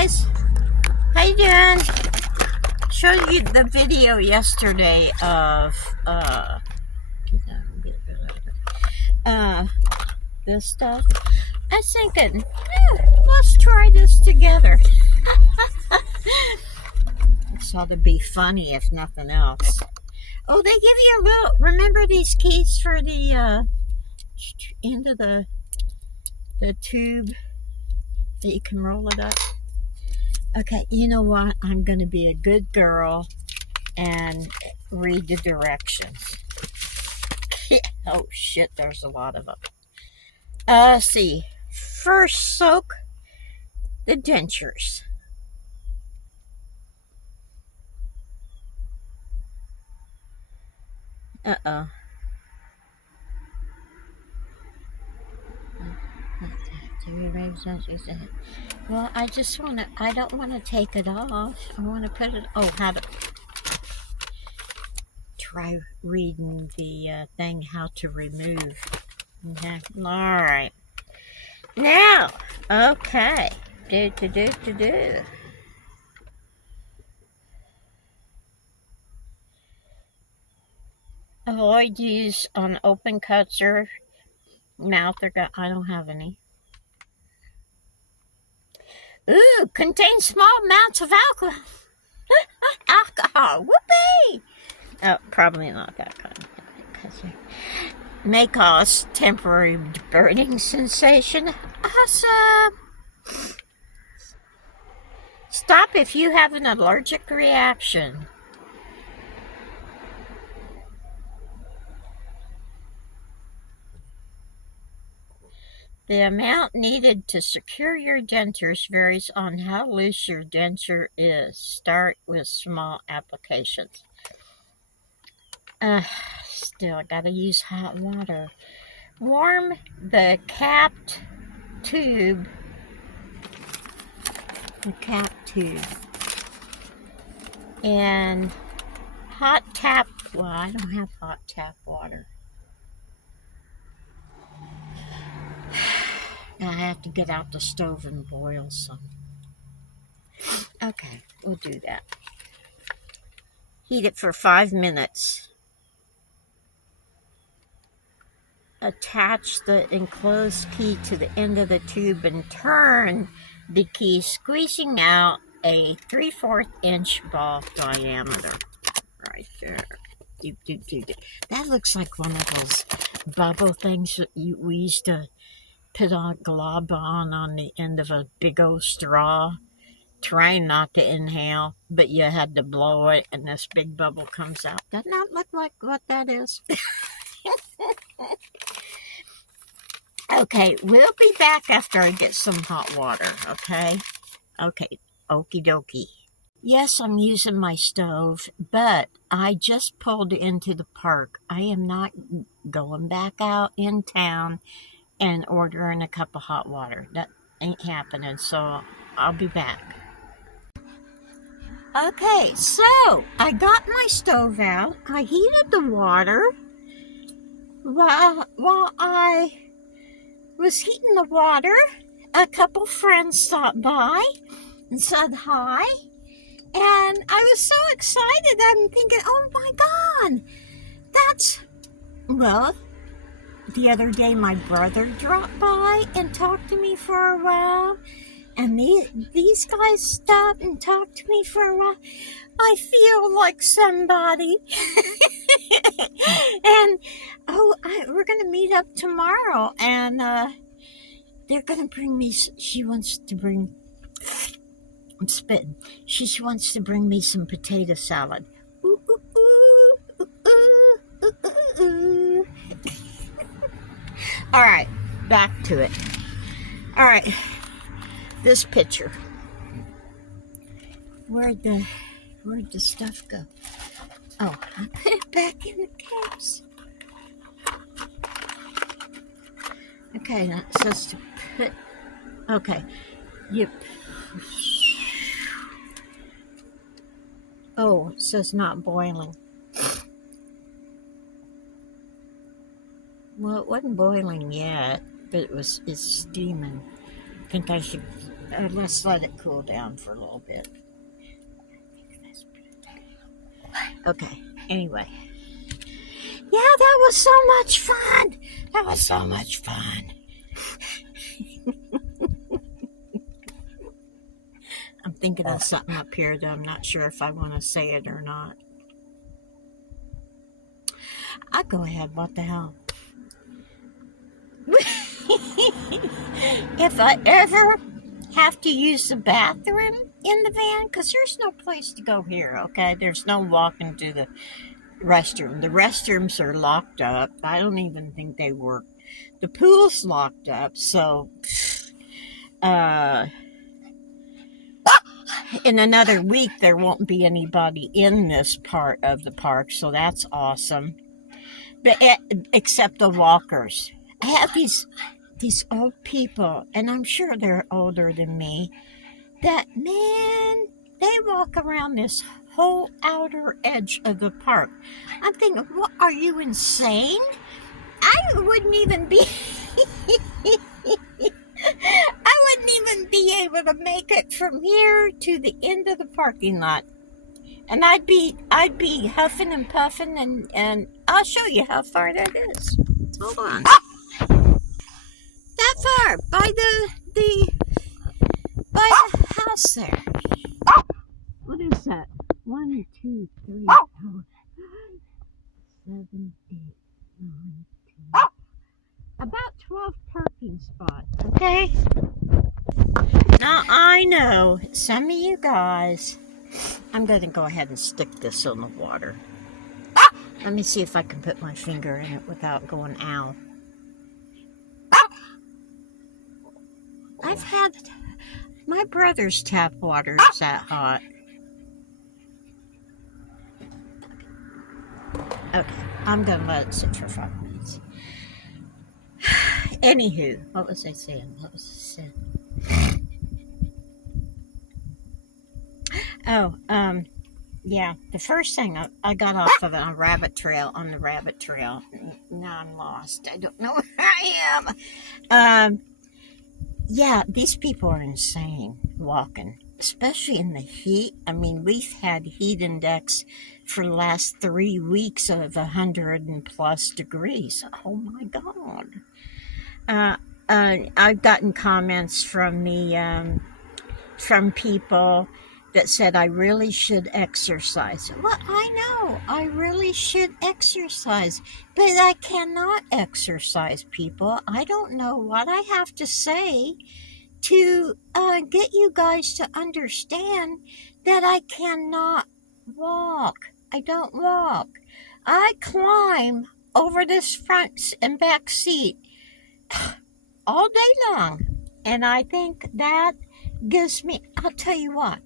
guys, how you doing? Showed you the video yesterday of this stuff. I was thinking, let's try this together. This ought to be funny if nothing else. Oh, they give you a little, remember these keys for the end of the tube that you can roll it up? Okay, you know what? I'm going to be a good girl and read the directions. Oh shit, there's a lot of them. Let's see. First, soak the dentures. Uh-oh. Well, I don't want to take it off. I want to put it, how to try reading the thing, how to remove. Okay. All right. Now, okay. Do. Avoid use on open cuts or mouth or gut. I don't have any. Ooh, contains small amounts of alcohol. Alcohol. Whoopee! Oh, probably not that kind. May cause temporary burning sensation. Awesome. Stop if you have an allergic reaction. The amount needed to secure your dentures varies on how loose your denture is. Start with small applications. Still, I gotta use hot water. Warm the capped tube. And hot tap. Well, I don't have hot tap water. I have to get out the stove and boil some. Okay, we'll do that. Heat it for 5 minutes. Attach the enclosed key to the end of the tube and turn the key, squeezing out a 3/4 inch ball diameter. Right there. That looks like one of those bubble things that we used to put on glob on the end of a big old straw, trying not to inhale, but you had to blow it and this big bubble comes out. Doesn't that look like what that is? Okay, we'll be back after I get some hot water, okay? Okay, okie dokie. Yes, I'm using my stove, but I just pulled into the park. I am not going back out in town and ordering a cup of hot water. That ain't happening, so I'll be back. Okay, so I got my stove out. I heated the water. While I was heating the water, a couple friends stopped by and said hi. And I was so excited. I'm thinking, oh my God, the other day my brother dropped by and talked to me for a while. And these guys stopped and talked to me for a while. I feel like somebody. And, we're going to meet up tomorrow. And they're going to bring me, I'm spitting. She wants to bring me some potato salad. Ooh, ooh, ooh, ooh, ooh, ooh, ooh. All right, back to it. All right, this picture. Where'd the stuff go? Oh, I put it back in the case. Okay, that says to put. Okay, yep. Oh, it says not boiling. Well, it wasn't boiling yet, but it's steaming. I think I should Let's let it cool down for a little bit. Okay, anyway. Yeah, that was so much fun. That was so much fun. I'm thinking of something up here that I'm not sure if I want to say it or not. I'll go ahead. What the hell? If I ever have to use the bathroom in the van, because there's no place to go here, okay? There's no walking to the restroom. The restrooms are locked up. I don't even think they work. The pool's locked up, so in another week there won't be anybody in this part of the park, so that's awesome. But except the walkers. I have these old people, and I'm sure they're older than me, that, man, they walk around this whole outer edge of the park. I'm thinking, what, are you insane? I wouldn't even be able to make it from here to the end of the parking lot. And I'd be huffing and puffing, and I'll show you how far that is. Hold on. That far, by the house there. What is that? 1, 2, 3, 4, 5, 7, 8, 9, 10. About 12 parking spots, okay? Now, I know some of you guys, I'm going to go ahead and stick this in the water. Let me see if I can put my finger in it without going, ow. I've had, my brother's tap water is that hot. Okay, I'm going to let it sit for 5 minutes. Anywho, what was I saying? Oh, yeah, the first thing I got off of on the rabbit trail. Now I'm lost. I don't know where I am. Yeah, these people are insane walking, especially in the heat. I mean, we've had heat index for the last 3 weeks of 100+ degrees. Oh my God. I've gotten comments from from people that said I really should exercise. Well, I know I really should exercise, but I cannot exercise, people. I don't know what I have to say to get you guys to understand that I cannot walk. I don't walk. I climb over this front and back seat all day long, and I think that gives me, I'll tell you what,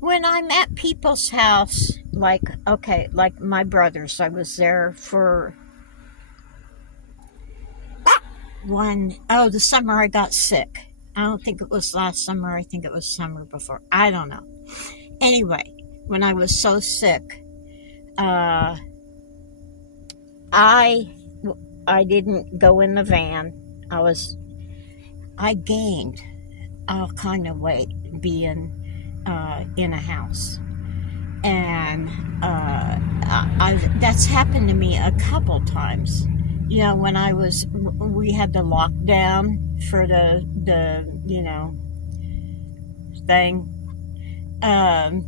when I'm at people's house, like my brother's, I was there for the summer I got sick. I don't think it was last summer. I think it was summer before. I don't know. Anyway, when I was so sick, I didn't go in the van. I gained all kind of weight being in a house, and that's happened to me a couple times. You know, when we had the lockdown for the thing. I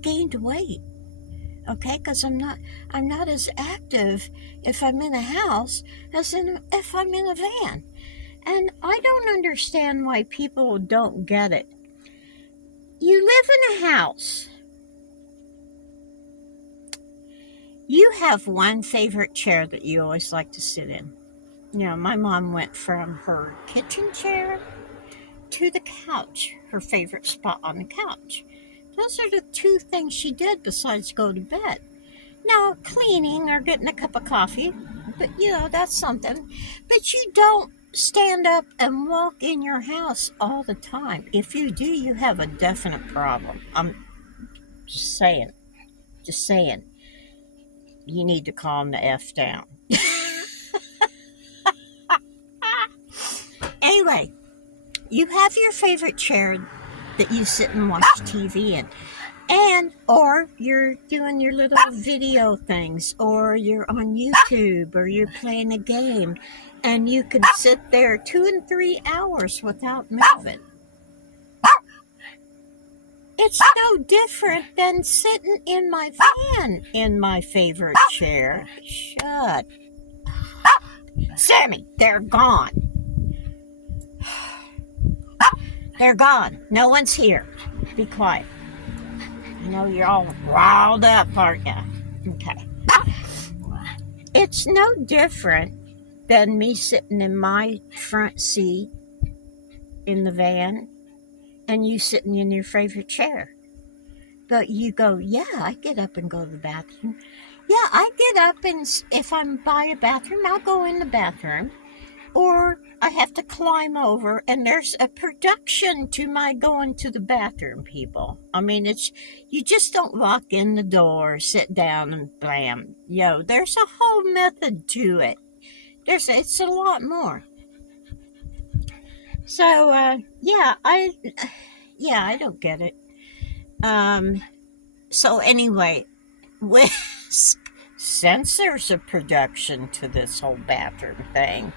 gained weight. Okay, because I'm not as active if I'm in a house as if I'm in a van. And I don't understand why people don't get it. You live in a house. You have one favorite chair that you always like to sit in. You know, my mom went from her kitchen chair to the couch, her favorite spot on the couch. Those are the 2 things she did besides go to bed. Now, cleaning or getting a cup of coffee, but that's something. But you don't stand up and walk in your house all the time. If you do, you have a definite problem. I'm just saying. You need to calm the F down. Anyway, you have your favorite chair that you sit and watch TV in. And, or you're doing your little video things, or you're on YouTube, or you're playing a game, and you can sit there 2 and 3 hours without moving. It's no different than sitting in my van in my favorite chair. Shut. Sammy, they're gone. They're gone. No one's here. Be quiet. You know, you're all riled up, aren't you? Okay. It's no different than me sitting in my front seat in the van and you sitting in your favorite chair. But you go, yeah, I get up and go to the bathroom. Yeah, I get up and if I'm by a bathroom, I'll go in the bathroom. Or I have to climb over, and there's a production to my going to the bathroom, people. I mean, you just don't walk in the door, sit down, and blam. There's a whole method to it. It's a lot more. So, I don't get it. So anyway, since there's a production to this whole bathroom thing,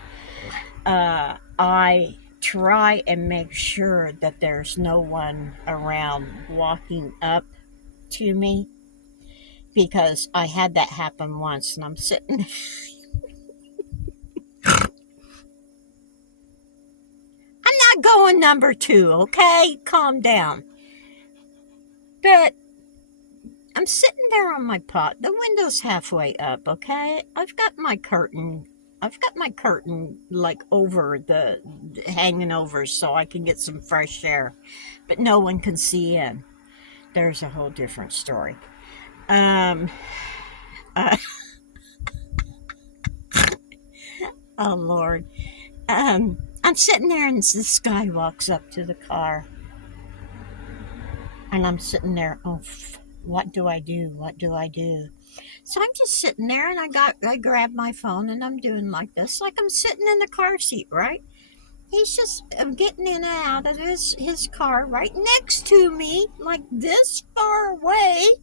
I try and make sure that there's no one around walking up to me, because I had that happen once, and I'm sitting I'm not going number 2, okay? Calm down. But I'm sitting there on my pot. The window's halfway up, okay? I've got my curtain like hanging over so I can get some fresh air, but no one can see in. There's a whole different story. Oh Lord. I'm sitting there and this guy walks up to the car, and I'm sitting there, what do I do? So I'm just sitting there, and I grab my phone, and I'm doing like this, like I'm sitting in the car seat, right? He's just getting in and out of his car right next to me, like this far away,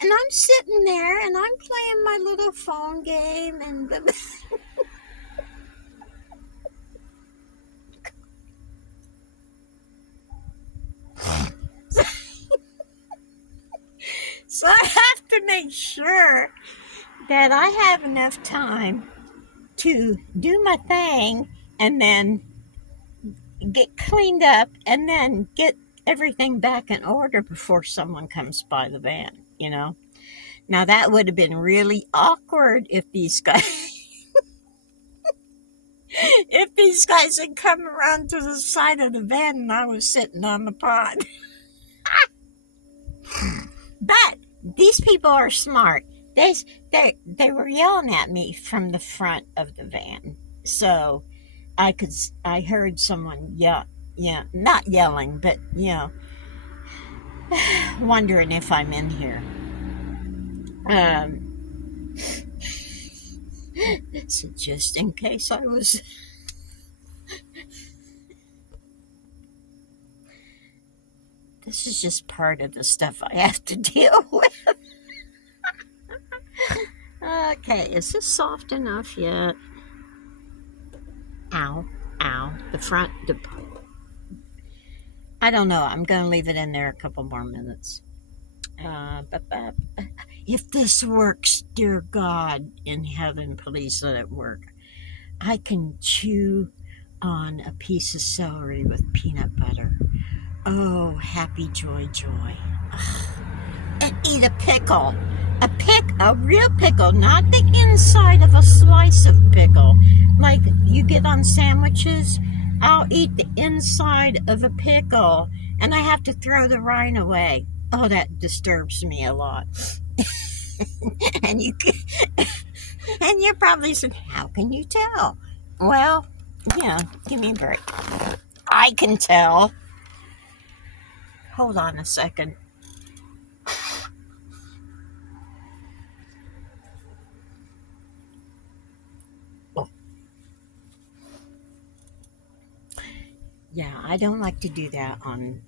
and I'm sitting there, and I'm playing my little phone game, and so I have to make sure that I have enough time to do my thing and then get cleaned up and then get everything back in order before someone comes by the van, Now that would have been really awkward if these guys had come around to the side of the van and I was sitting on the pod. But these people are smart. They were yelling at me from the front of the van. So I heard someone yell, not yelling, but wondering if I'm in here. So just in case I was this is just part of the stuff I have to deal with. Okay, is this soft enough yet? Ow. I don't know. I'm going to leave it in there a couple more minutes. If this works, dear God in heaven, please let it work. I can chew on a piece of celery with peanut butter. Oh, happy joy. Ugh. And eat a pickle. A real pickle, not the inside of a slice of pickle like you get on sandwiches. I'll eat the inside of a pickle, and I have to throw the rind away. Oh, that disturbs me a lot. and you're probably saying, how can you tell? Well, give me a break. I can tell. Hold on a second. Yeah, I don't like to do that on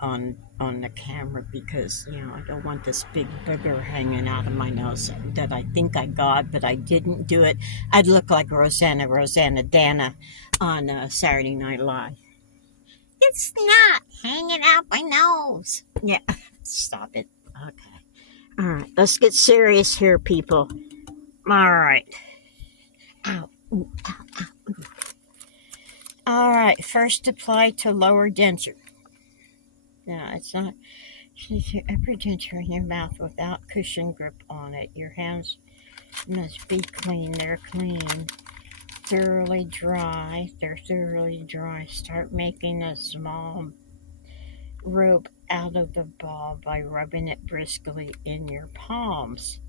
the camera because I don't want this big booger hanging out of my nose that I think I got, but I didn't do it. I'd look like Rosanna Dana on Saturday Night Live. It's not hanging out my nose. Yeah, stop it. Okay. All right, let's get serious here, people. All right. Ow. Ooh, ow, ow. All right, first apply to lower denture. No, it's not. Place your upper denture in your mouth without cushion grip on it. Your hands must be clean. They're clean. Thoroughly dry. They're thoroughly dry. Start making a small rope out of the ball by rubbing it briskly in your palms.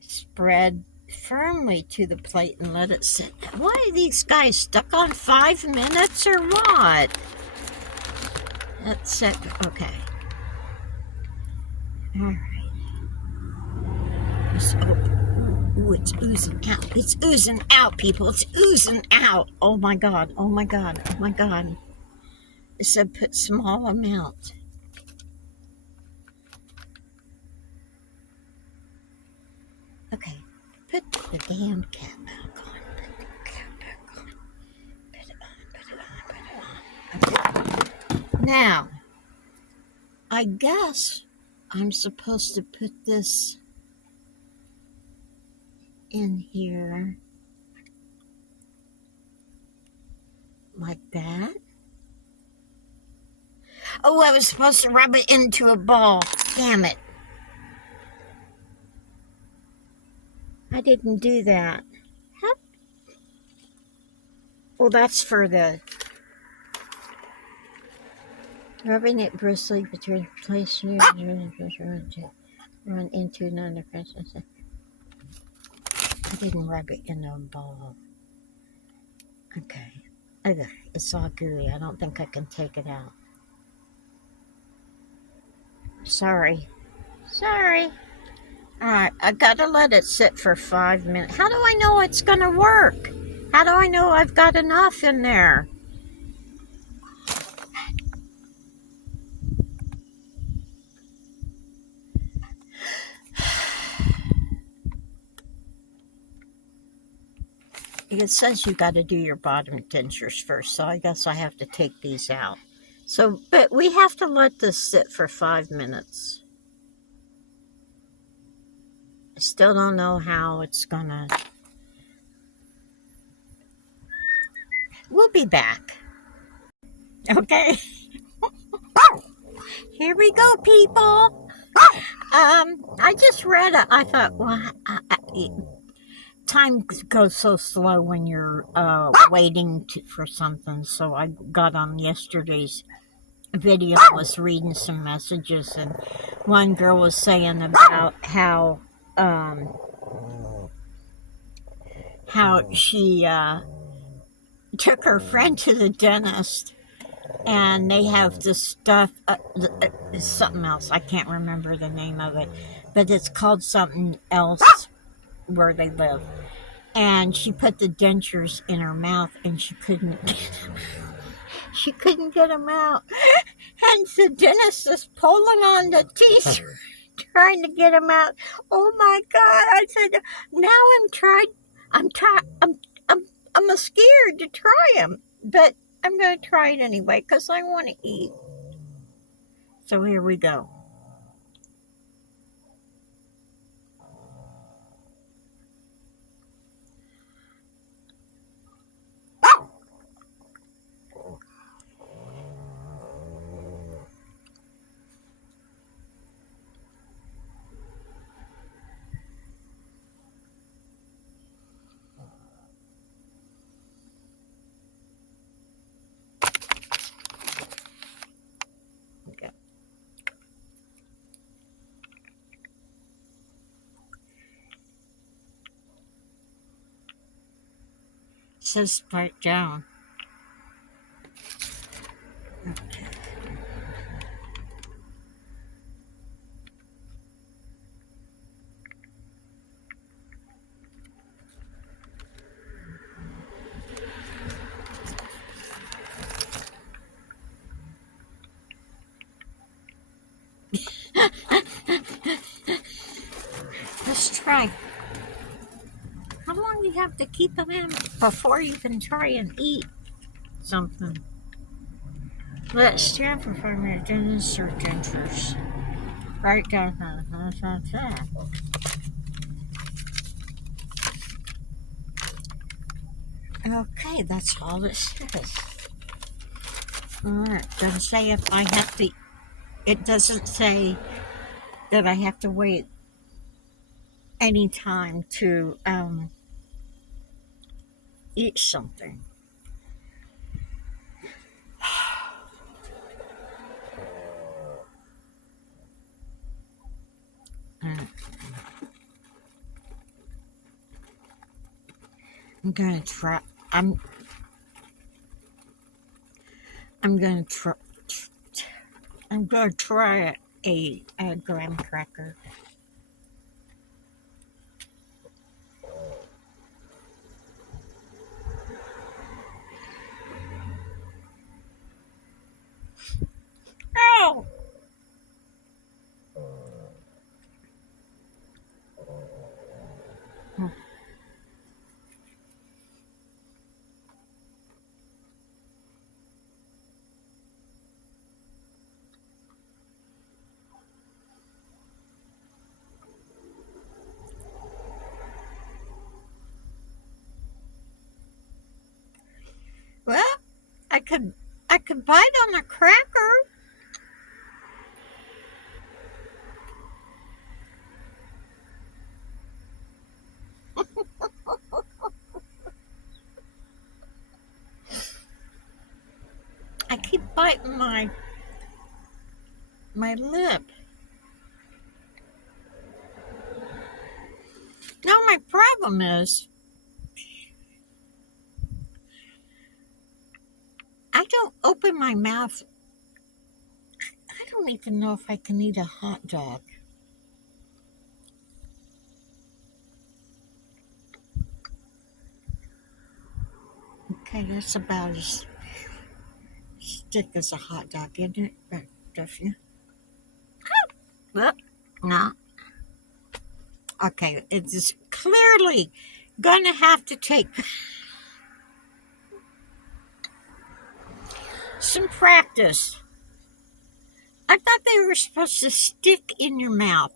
Spread firmly to the plate and let it sit. Why are these guys stuck on 5 minutes or what? That's it. Okay. All right. Ooh, it's oozing out. It's oozing out, people. It's oozing out. Oh my God. Oh my God. Oh my God. It said put small amount. Okay. Put the damn cap back on. Put the cap back on. Put it on. Put it on. Put it on. Okay. Now, I guess I'm supposed to put this in here like that. Oh, I was supposed to rub it into a ball. Damn it. I didn't do that. How? Well, that's for the rubbing it bristly between place run into another person. I didn't rub it in a ball. Okay. Ugh, it's all gooey. I don't think I can take it out. Sorry. Sorry. Alright, I gotta let it sit for 5 minutes. How do I know it's gonna work? How do I know I've got enough in there? It says you got to do your bottom dentures first, so I guess I have to take these out. So, but we have to let this sit for 5 minutes. I still don't know how it's gonna. We'll be back. Okay. Here we go, people. I just read it. I thought, well, time goes so slow when you're waiting for something. So I got on yesterday's video, was reading some messages, and one girl was saying about how she took her friend to the dentist, and they have this stuff, something else. I can't remember the name of it, but it's called something else where they live. And she put the dentures in her mouth, and she couldn't get them out. And the dentist is pulling on the teeth, trying to get them out. Oh my God! I said, now I'm scared to try them, but I'm going to try it anyway because I want to eat. So here we go. Okay. It says start down. Okay. have to keep them in before you can try and eat something. Let's stand for 5 minutes and insert dentures. Right down there. Okay, that's all it says. Alright, doesn't say if I have to, it doesn't say that I have to wait any time to eat something. I'm gonna try. I'm gonna try. I'm gonna try a graham cracker. Oh. Well, I could bite on a cracker. I keep biting my lip. Now my problem is I don't open my mouth. I don't even know if I can eat a hot dog. Okay, that's about as thick as a hot dog, isn't it? Don't you? No. Okay, it's clearly gonna have to take some practice. I thought they were supposed to stick in your mouth.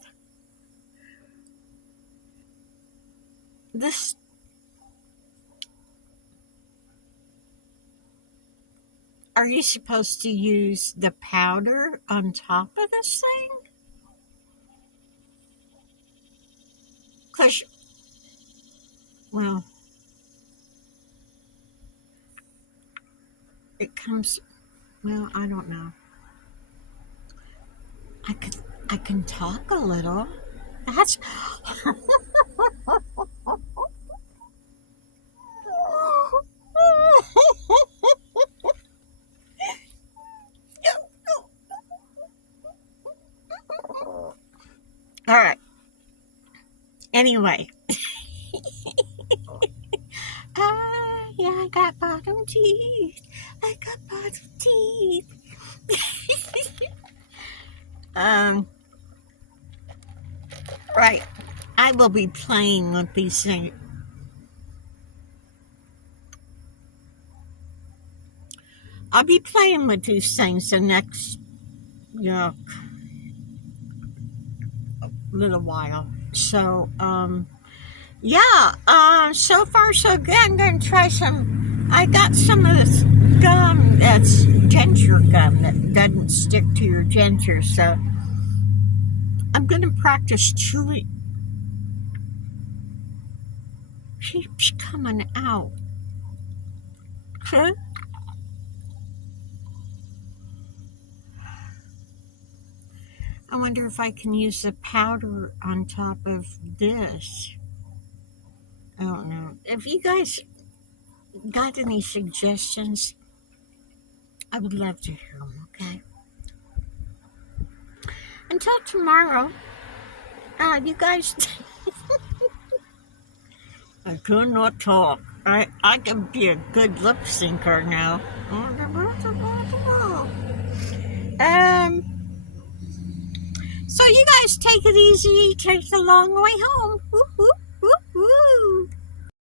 This. Are you supposed to use the powder on top of this thing? Because, well, it comes, well, I don't know. I can talk a little. That's all right. Anyway. Yeah, I got bottom teeth. I got bottom teeth. Right. I will be playing with these things. I'll be playing with these things the next, little while. So, so far so good. I'm going to try some. I got some of this gum that's denture gum that doesn't stick to your denture. So, I'm going to practice chewing. Keeps coming out. Okay. I wonder if I can use the powder on top of this. I don't know. If you guys got any suggestions, I would love to hear them, okay? Until tomorrow, you guys... I could not talk. I can be a good lip syncer now. So you guys take it easy. Take the long way home. Woo-hoo.